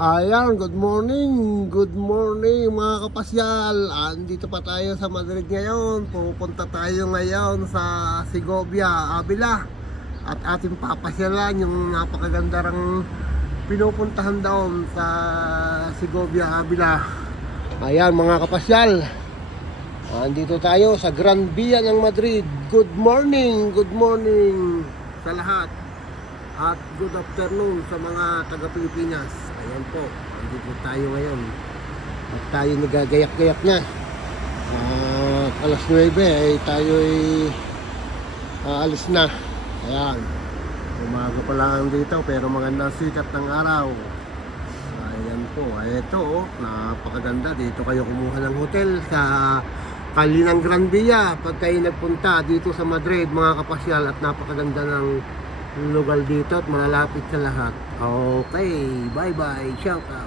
Ayan, good morning mga kapasyal. Andito pa tayo sa Madrid ngayon. Pupunta tayo ngayon sa Segovia, Avila. At ating papasyalan yung napakagandarang pinupuntahan doon sa Segovia, Avila. Ayan mga kapasyal, andito tayo sa Grand Via ng Madrid. Good morning sa lahat. At good afternoon sa mga taga-Pilipinas. Ayan po, andito tayo ngayon. At tayo nagagayak-gayak na. Alas 9 ay tayo ay aalis na. Ayan. Umaga pa lang dito pero magandang sikat ng araw. Ayan po. Ito, napakaganda. Dito kayo kumuha ng hotel sa Kali ng Grand Via. Pag kayo nagpunta dito sa Madrid mga kapasyal, at napakaganda ng lugar dito at malalapit sa lahat. Okay, bye bye, shout out.